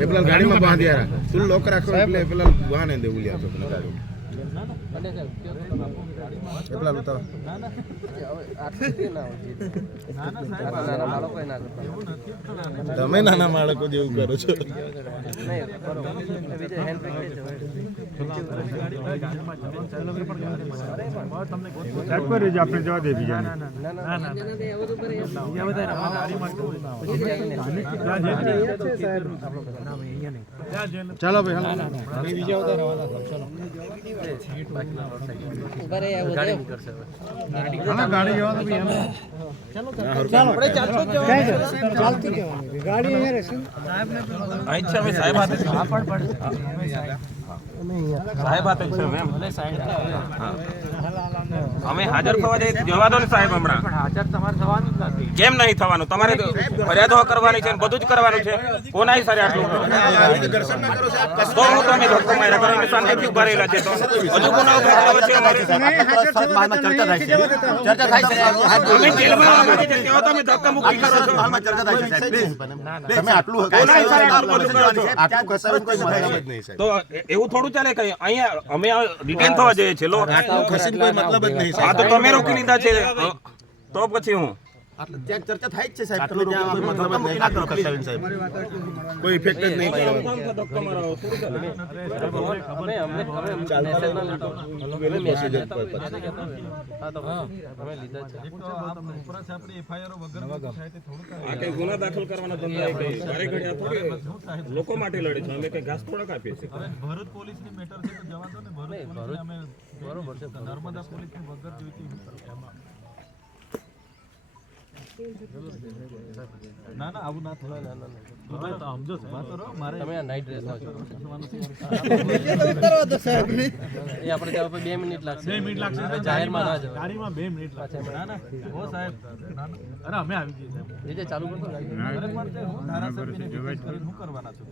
પેલા ગાડીમાં બાંધ્યા તું લોક રાખો એટલે પેલા વાહને દેવું લ્યા તો પેલા ઉતારો તમે નાના બાળકો જેવું કરો છો આપણે જવા દે બીજા ચાલો ભાઈ અમે હાજર થવા જવા દો ને સાહેબ હમણાં હાજર તમારે થવાનું જ નથી કેમ નહીં થવાનું તમારે ફરિયાદો કરવાની છે બધું જ કરવાનું છે કોનાય સર આટલું તો હું તમે ધક્કો માર્યા કરો અમે શાંતિથી ઉભા રહેલા છે તો હજુ કોના ઉભા છે અમારી ચર્ચા થાય છે અમે જેલમાં આવવાના છે કેવો તમે ધક્કા મુક્કી કરો છો ચર્ચા થાય છે પ્લીઝ તમે આટલું કોનાય સર આટલું બધું કરો છો આટલું કસર કોઈ મતલબ જ નહીં તો એવું થોડું ચાલે કે અહીંયા અમે ડિટેન થવા જઈએ છીએ લો આટલું ખસીને કોઈ મતલબ જ નહીં હા તો તમે રોકી લીધા છે તો પછી હું ત્યાં ચર્ચા થાય જ છે સાહેબ તમે ત્યાં મતલબ જ નહીં કરો કસાવીન સાહેબ કોઈ ઇફેક્ટ જ નહીં કરો મેસેજ જ પર આ કઈ ગુના દાખલ કરવાના ધંધા કઈ સારે ઘડી આ થોડી લોકો માટે લડે છે અમે કઈ ઘાસ થોડા કાપીએ છીએ ભરૂચ પોલીસની મેટર છે તો જવા દો ને ભરૂચ અમે બરોબર છે નર્મદા પોલીસની વગર જોઈતી ના ના આવું ના થોડા ના સમજો મારે તમે નાઈટ ડ્રેસમાં છો એ આપણે જવા પર 2 મિનિટ લાગશે 2 મિનિટ લાગશે જાહેરમાં ના જવાય ગાડીમાં 2 મિનિટ લાગશે ના ના ઓ સાહેબ અરે અમે આવી ગઈએ સાહેબ એ જે ચાલુ કરતો ધારાસભ્યને શું કરવાના છો